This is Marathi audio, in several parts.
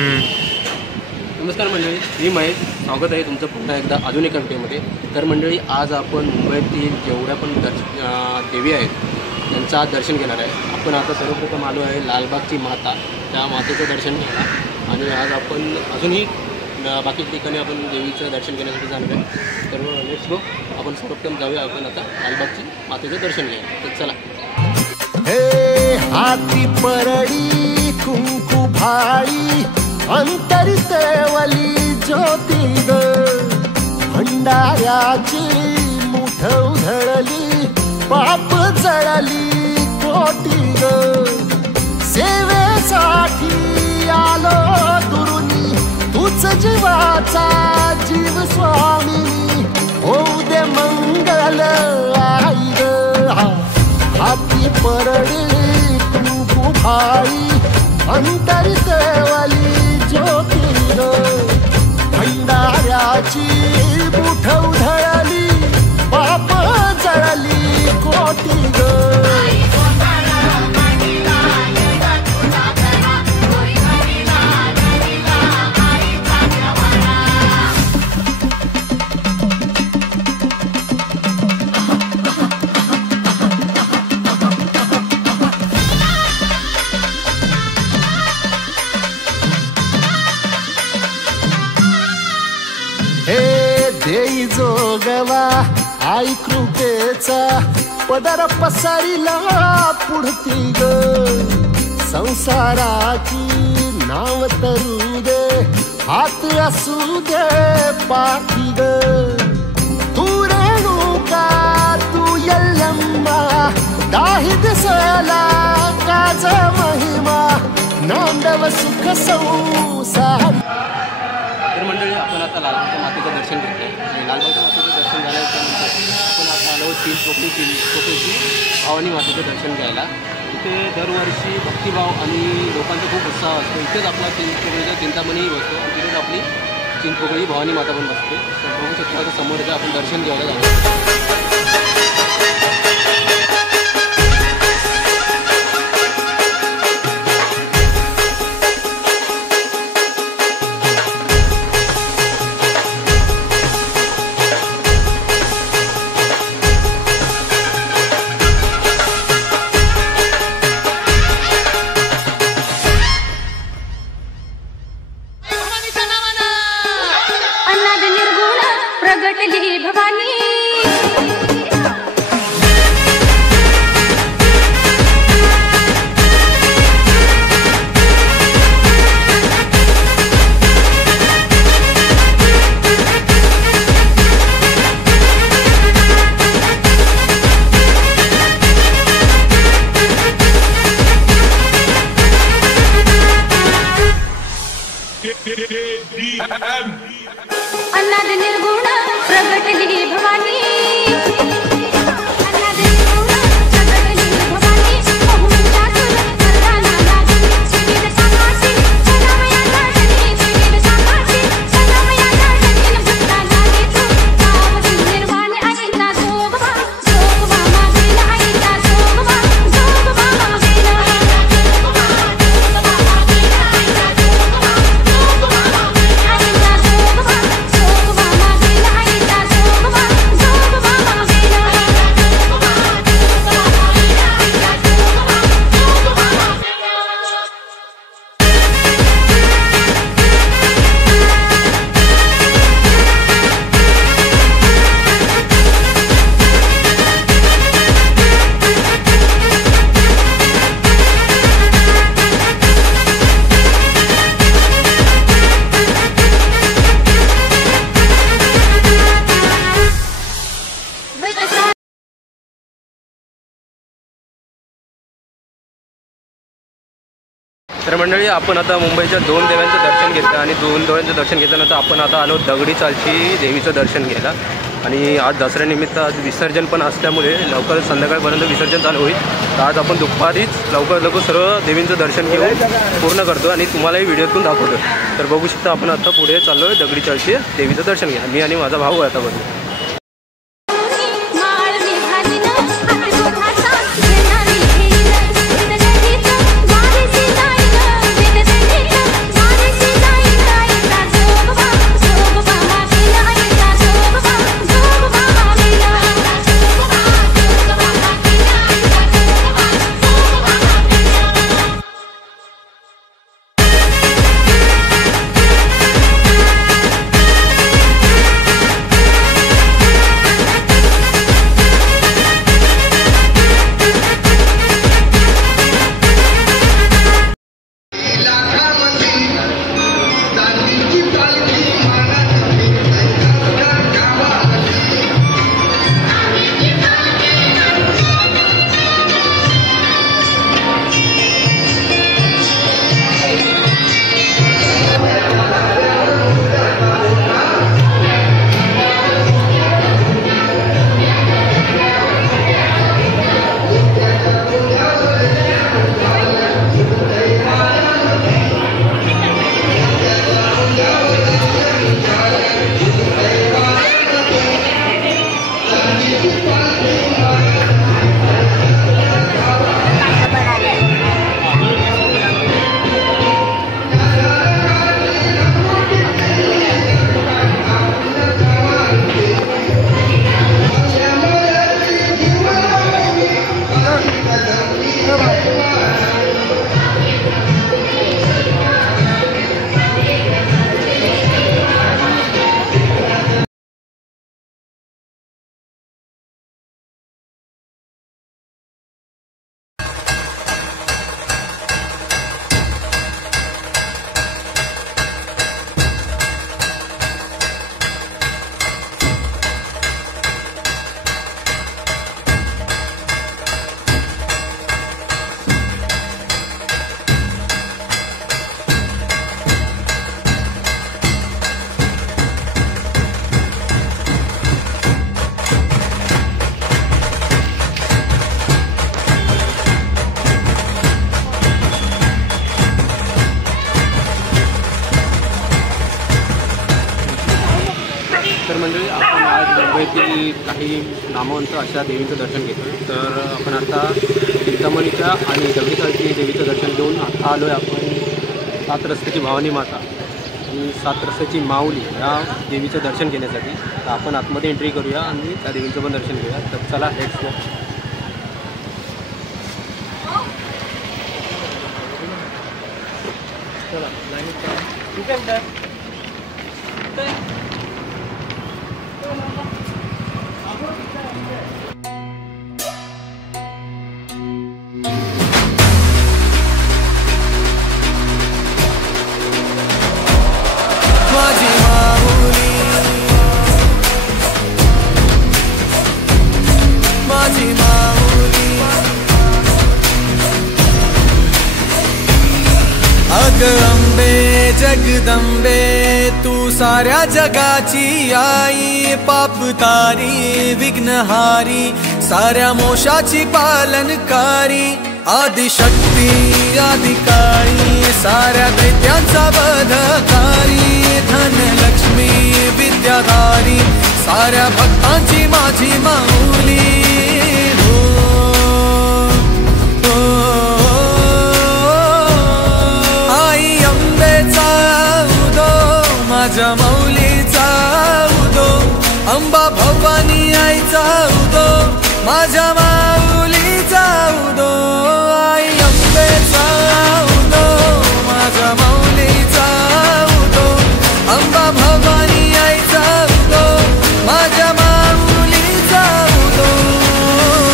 नमस्कार मंडळी, मी महेश. स्वागत आहे तुमचं पुन्हा एकदा अजून एका व्हिडिओमध्ये. तर मंडळी, आज आपण मुंबईतील जेवढ्या पण देवी आहेत त्यांचा दर्शन घेणार आहे. आपण आता सर्वप्रथम आलो आहे लालबागची माता, त्या मातेचं दर्शन घ्यायला. आणि आज आपण अजूनही बाकी ठिकाणी आपण देवीचं दर्शन घेण्यासाठी जाणार आहे. तर लेट्स गो, आपण सर्वप्रथम जाऊया आपण आता लालबागची मातेचं दर्शन घ्या. तर चला. हे हाती परडी कुंकू भाळी अंतरी सेवली ज्योती ग, भंडाऱ्याची मुठ उधळली पाप जळली कोटी ग. सेवेसाठी आलो दुरुनी, तूच जीवाचा जीव स्वामी, होऊ दे मंगल आई ग. हाती परडी कुंकू भाळी अंतरी सेवली ज्योती ग, भंडाऱ्याची मुठ उधळली पाप जळली कोटी ग. देई जोगवा आई कृपेचा पदर पसरिला पुढती ग, संसाराची नाव तरू दे हात असू दे पाठी ग. तू रेणुका तू यल्लम्मा, दाही दिसला काज महिमा, नांदव सुख संसार. तर मंडळी, आपण आता लालबागच्या मातेचं दर्शन घेतलं आहे. आणि लालबागच्या मातेचं दर्शन झाल्यानंतर आपण आता आलो तीन चोपेची भवानी मातेचं दर्शन घ्यायला. इथे दरवर्षी भक्तिभाव आणि लोकांचा खूप उत्साह असतो. इथेच आपला चिंचपोकळीचा चिंतामणीही बसतो आणि तिथेच आपली चिंचपोकळी भवानी माता पण बसते. तर बघू शकतो आता समोर आपण दर्शन घ्यायला जातो. प्रगटली भवानी, अनाद निर्गुण प्रगटली भवानी, अनाद निर्गुण प्रगटली भवानी, बहुमंतातुर सर्वांना लागली, श्रीवीर सामासी सदामया दाटली, श्रीवीर सामासी सदामया दाटली, भक्ता लागे तू पावती निर्वाणी आईचा जोगवा, जोगवा मागेला आईचा जोगवा, जोगवा मागेला आईचा जोगवा, जोगवा मागेला आईचा जोगवा, जोगवा मागेला आईचा जोगवा, जोगवा मागेला आईचा जोगवा, जोगवा मागेला आईचा जोगवा, जोगवा मागेला आईचा जोगवा, जोगवा तर मंडळी, आपण आता मुंबईच्या दोन देवांचं दर्शन घेतलं आणि दोन देवांचं दर्शन घेतल्यानंतर आपण आता आलो दगडी चालची देवीचं दर्शन घ्यायला. आणि आज दसऱ्यानिमित्त आज विसर्जन पण असल्यामुळे लवकर संध्याकाळपर्यंत विसर्जन चालू होईल. तर आज आपण दुपारीच लवकर सर्व देवींचं दर्शन घेऊन पूर्ण करतो आणि तुम्हालाही व्हिडिओतून दाखवतो. तर बघू शकता, आपण आता पुढे चाललो आहे दगडी चालची देवीचं दर्शन घ्या. मी आणि माझा भाऊ आता बघू. वारी मंडळी आपण आज मुंबईतील काही नामवंत अशा देवीचं दर्शन घेतो. तर आपण आता चिंतामणीच्या आणि दगडूशेठची देवीचं दर्शन घेऊन आता आलो आहे आपण 7 रस्त्याची भवानी माता आणि 7 रस्त्याची माऊली या देवीचं दर्शन घेण्यासाठी. तर आपण आतमध्ये एंट्री करूया आणि त्या देवीचं पण दर्शन घेऊया. तर चला हेड्स गो. चला अंबे जगदंबे तू साऱ्या जगाची आई, पाप तारी विघ्नहारी साऱ्या मोशाची पालनकारी, आदिशक्ती आदिकाळी साऱ्या दैत्यांचा वधकारी, धनलक्ष्मी विद्याधारी साऱ्या भक्तांची माझी माऊली. माझ्या माऊलीचा उदो, अंबा भवानी आईचा उदो, माझ्या माऊलीचा उदो, आई अंबेचा उदो, माझ्या माऊलीचा उदो, अंबा भवानी आईचा उदो, माझ्या माऊलीचा उदो.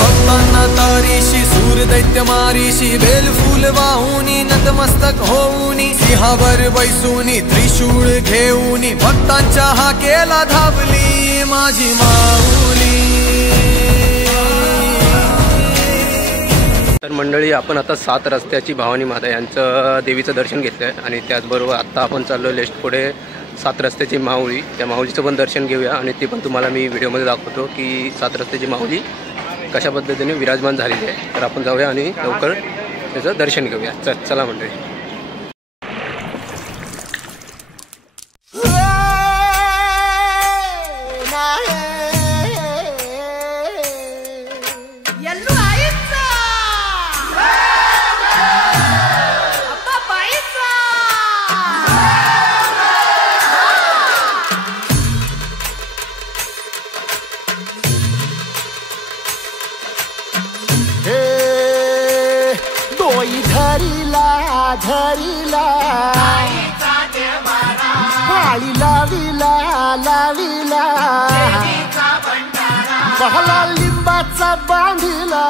भक्तांना तारीशी सूर दैत्य मारीशी, बेलफूल वाहुनी नतमस्तक होऊनी, सिंहावर बैसूनी त्रिशूळ घेऊनी, भक्तांच्या हाकेला धावली माझी माऊली. तर मंडळी आपण आता 7 रस्त्याची भवानी माता यांचं देवीचं दर्शन घेतलं आहे आणि त्याचबरोबर आत्ता आपण चाललो लेस्ट पुढे 7 रस्त्याची माऊली. त्या माऊलीचं पण दर्शन घेऊया आणि ते पण तुम्हाला मी व्हिडिओमध्ये दाखवतो की 7 रस्त्याची माऊली कशा पद्धतीने विराजमान झालेली आहे. तर आपण जाऊया आणि लवकर त्याचं दर्शन घेऊया. चला मंडळी. धरिला पाळी लाविला लाविला, पहला लिंबाचा बांधिला,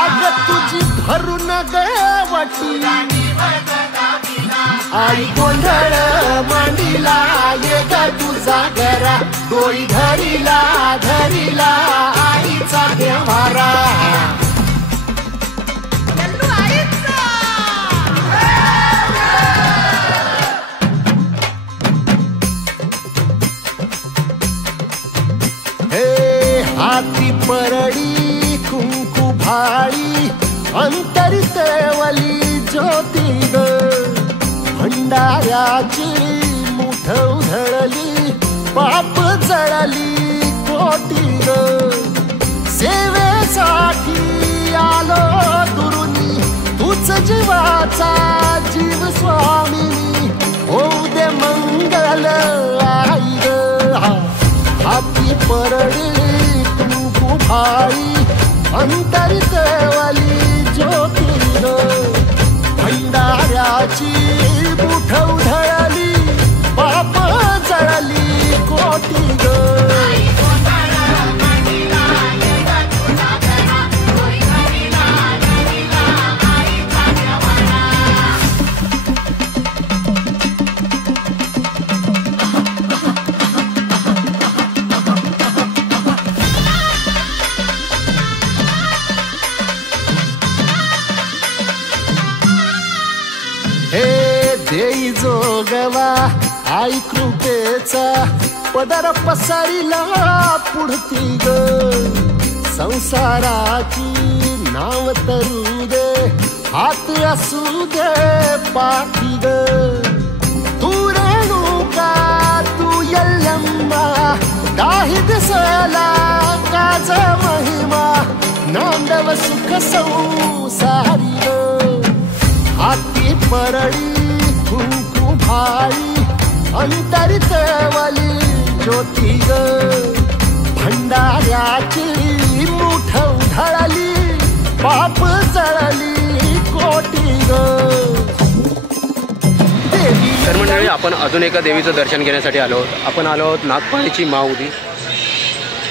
आग तुझी भरून गवटी, आई गोंधळ मांडिला ये ग तुझा घरा, डोई धरिला धरिला आईचा देवारा. हाती परडी कुंकू भाळी, अंतरी तळवली ज्योती ग, भंडाऱ्याची मुठ उधळली, पाप जळली कोटी ग, सेवेसाठी आलो दुरुनी, तूच जीवाचा जीव स्वामिनी, होऊ दे मंगल आई ग. हाती परडी भाई अंतरी तळवली ज्योती ग, भंडाऱ्याची मुठ उधळली, पाप जळली कोटी ग. देई जोगवा आई कृपेचा, पदर पसरिला पुढती ग, संसाराची नाव तरू दे, हात असू दे पाठी ग, तू रेणुका तू काही दिसला काज महिमा नांदव सुख संसारी हाती परळी कुंकू भाई अंतरित वली ज्योती ग भंडाऱ्याची मुठ उधळली पाप जळली कोटी ग तर मंडळी आपण अजून एका देवीचं दर्शन घेण्यासाठी आलो आहोत. आपण आलो आहोत नागपाडीची माऊली.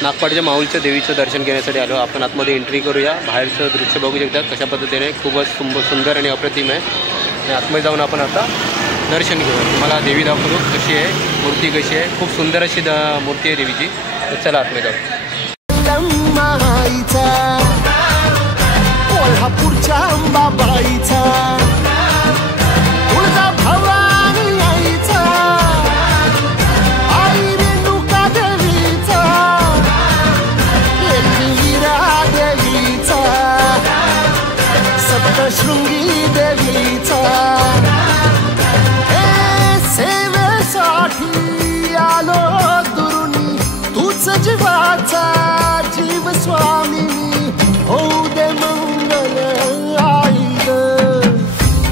नागपाडीच्या माऊलीच्या देवीचं दर्शन घेण्यासाठी आलो. आपण आतमध्ये एंट्री करूया. बाहेरचं दृश्य बघू शकता कशा पद्धतीने खूपच सुंदर आणि अप्रतिम आहे. आणि आतमध्ये जाऊन आपण आता दर्शन घेऊया. तुम्हाला देवी दाखवतो कशी आहे, मूर्ती कशी आहे. खूप सुंदर अशी मूर्ती आहे देवीची. तर चला आतमध्ये जाऊ. कोल्हापूरच्या अंबाबाईचा तुळजा भवानी आईचा आई रेणुका देवीचा एकविरा देवीचा सप्तशृंगी देवीचा हे सेवेसाठी आलो दुरुनी तूच जीवाचा जीव स्वामिनी होऊ दे मंगल आई ग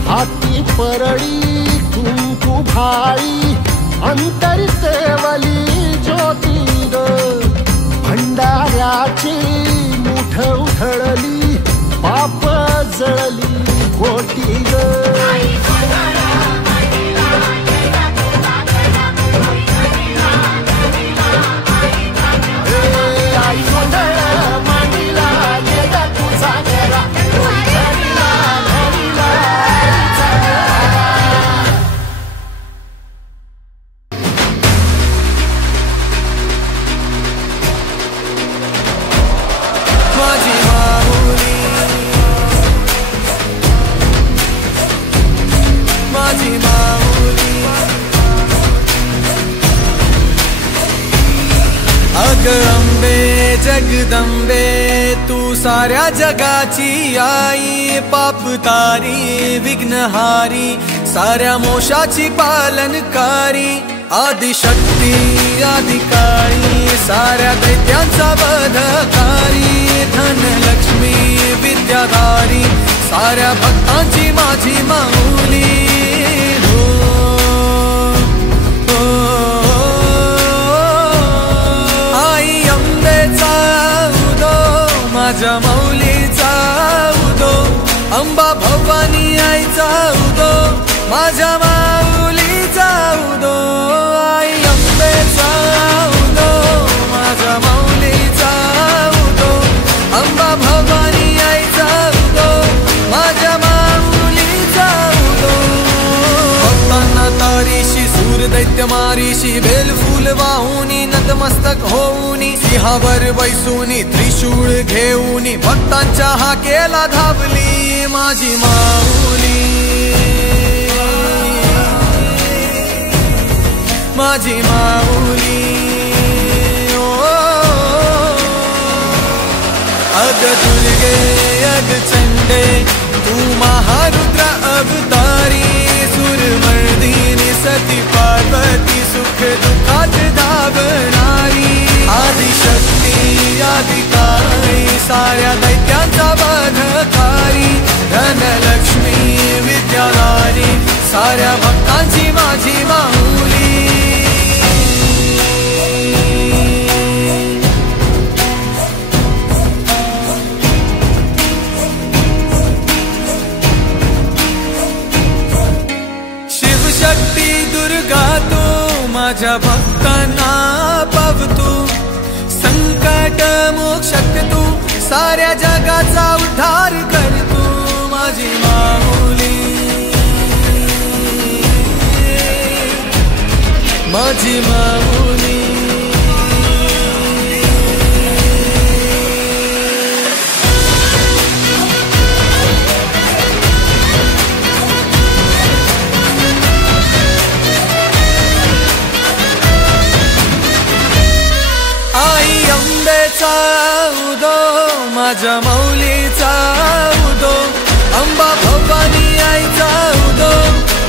हाती परळी कुंकू भाई अंतरित वली ज्योती ग भंडाऱ्याची मुठ उधळली पाप जळली कोटी ग अंबे जगदंबे तू साऱ्या जगाची आई पाप तारी विघ्नहारी साऱ्या मोशाची पालनकारी आदिशक्ती आदिकाळी साऱ्या दैत्यांचा वधकारी धनलक्ष्मी विद्याधारी साऱ्या भक्तांची माझी माऊली माझ्या माऊलीचा उदो अंबा भवानी आईचा उदो माझ्या माऊलीचा उदो आई अंबेचा उदो माझ्या माऊलीचा उदो अंबा भवानी आईचा उदो माझ्या माऊलीचा उदो भक्तांना तारीशी सूर दैत्य मारीशी बेलफूल वाहुनी नतमस्तक होऊनी सिंहावर बैसूनी त्रिशूळ घेऊनी भक्तांच्या हाकेला धावली माझी माऊली माझी माऊली अग दुर्गे अग चंडे तू महारुद्र अवतारी सुरमर्दिनी सती पार्वती सुख दुःखात धावणारी आदिशक्ती आदिकाळी साऱ्या दैत्यांचा वधकारी धनलक्ष्मी विद्याधारी साऱ्या भक्तांची माझी माऊली शिवशक्ती दुर्गा तू माझ्या भक्तांना पावतू संकट मोक्षक तू साऱ्या जगाचा उद्धार कर तू माझी माऊली माझी माऊली उदो माझ्या माऊलीचा उदो अंबा भवानी आईचा उदो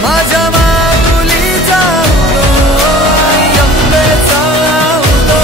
माझ्या माऊलीचा उदो अंबेचा उदो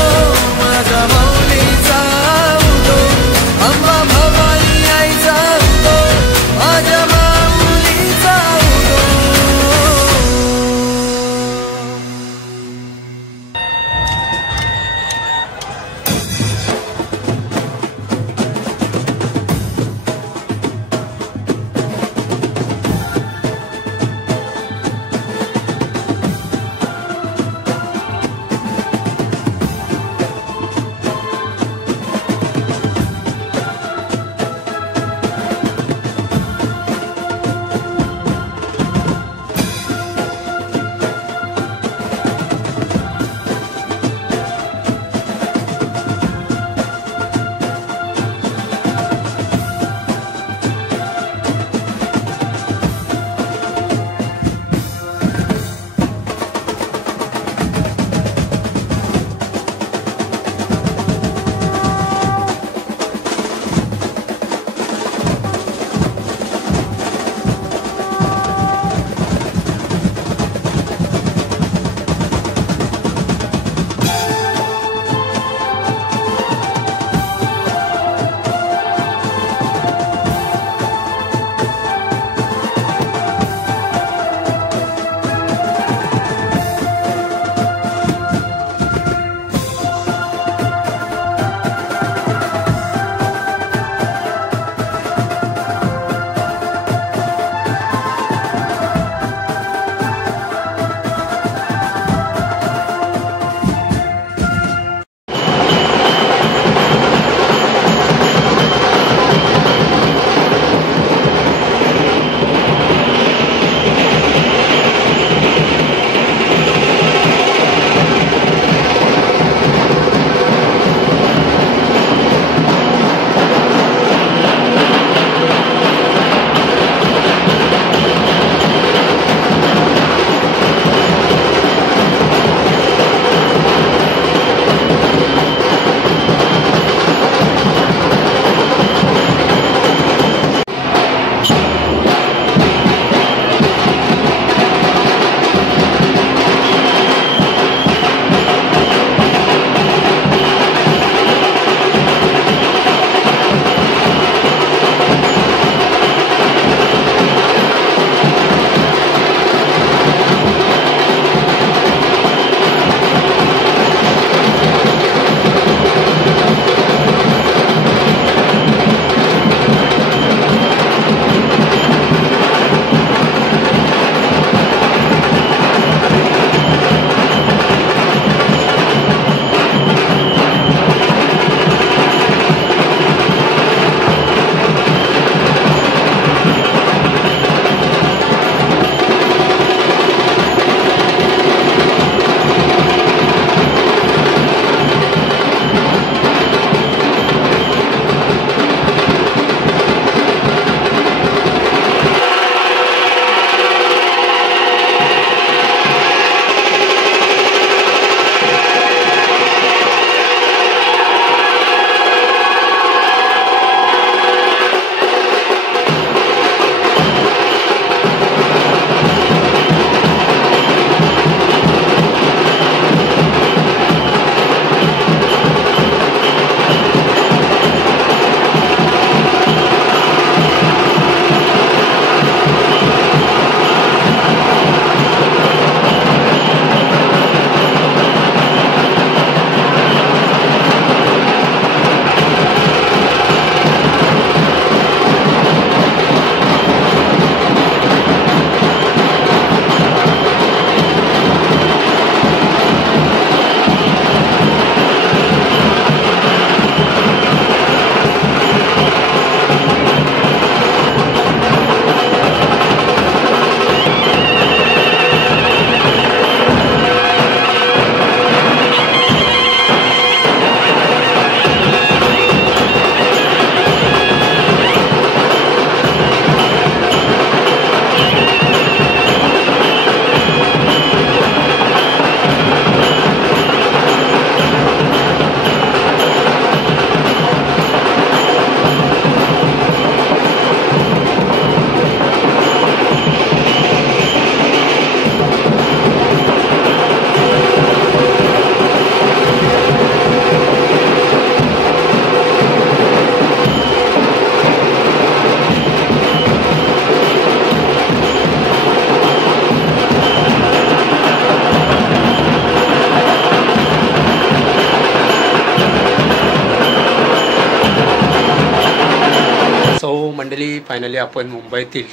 मंडळी फायनली आपण मुंबईतील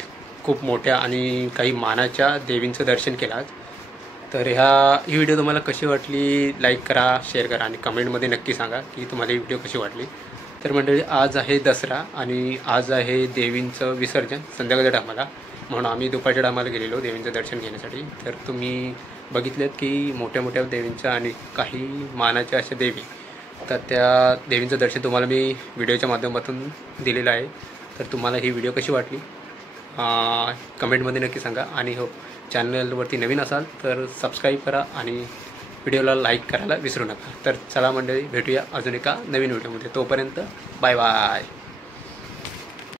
खूप मोठ्या आणि काही मानाच्या देवींचं दर्शन केलं आज. तर ही व्हिडिओ तुम्हाला कशी वाटली लाईक करा, शेअर करा आणि कमेंटमध्ये नक्की सांगा की तुम्हाला ही व्हिडिओ कशी वाटली. तर मंडळी आज आहे दसरा आणि आज आहे देवींचं विसर्जन संध्याकाळच्या टायमाला, म्हणून आम्ही दुपारच्या टायमाला गेलेलो देवींचं दर्शन घेण्यासाठी. तर तुम्ही बघितलेत की मोठ्या मोठ्या देवींच्या आणि काही मानाच्या अशा देवी, तर त्या देवींचं दर्शन तुम्हाला मी व्हिडिओच्या माध्यमातून दिलेलं आहे. तर तुम्हाला ही व्हिडिओ कशी वाटली कमेंटमध्ये नक्की सांगा. आणि हो, चॅनलवरती नवीन असाल तर सबस्क्राईब करा आणि व्हिडिओला लाईक करायला विसरू नका. तर चला मंडळी, भेटूया अजून एका नवीन व्हिडिओमध्ये. तोपर्यंत बाय बाय.